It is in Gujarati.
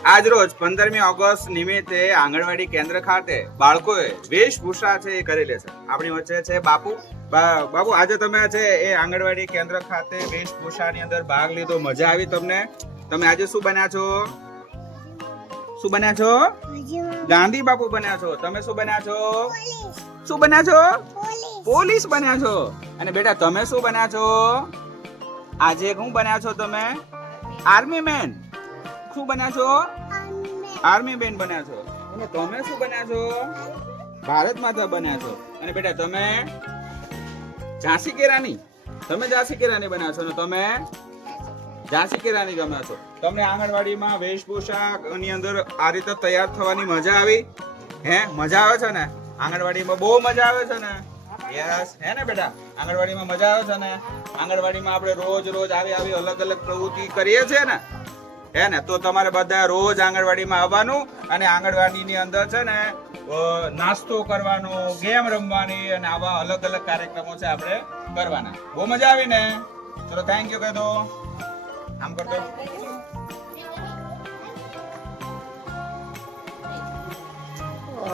આજ રોજ 15મી ઓગસ્ટ નિમિત્તે આંગણવાડી કેન્દ્ર ખાતે બાળકોએ વેશભૂષા છે એ કરેલી છે. આપણી વચ્ચે છે બાપુ. બાપુ, આજે તમે છે એ આંગણવાડી કેન્દ્ર ખાતે વેશભૂષાની અંદર ભાગ લીધો, મજા આવી તમને? તમે આજે શું બન્યા છો? શું બન્યા છો? ગાંધી બાપુ બન્યા છો. તમે શું બન્યા છો? શું બન્યા છો? પોલીસ બન્યા છો. અને બેટા તમે શું બન્યા છો? આજે શું બન્યા છો તમે? Army main. શું બન્યા છો? આર્મી બેન બન્યા છો. અને તમે શું બન્યા છો? ભારત માતા બન્યા છો. અને બેટા તમે ઝાંસી કે રાની. તમે ઝાંસી કે રાની બન્યા છો. અને તમે ઝાંસી કે રાની ગમ્યા છો. તમને આંગણવાડીમાં વેશભૂષાની અંદર આ રીતે તૈયાર થવાની મજા આવી? હે, મજા આવે છે ને? આંગણવાડીમાં બહુ મજા આવે છે ને? યસ, હે ને બેટા? આંગણવાડીમાં મજા આવે છે ને? આંગણવાડીમાં આપણે રોજ આવી અલગ અલગ પ્રવૃત્તિ કરીએ છીએ ને, હે ને? તો તમારે બધા રોજ આંગણવાડીમાં આવવાનું અને આંગણવાડીની અંદર છે ને નાસ્તો કરવાનો, ગેમ રમવાની અને આવા અલગ અલગ કાર્યક્રમો છે આપણે કરવાના. બહુ મજા આવી ને? ચલો થેન્ક યુ કહી દો. આમ કરતો.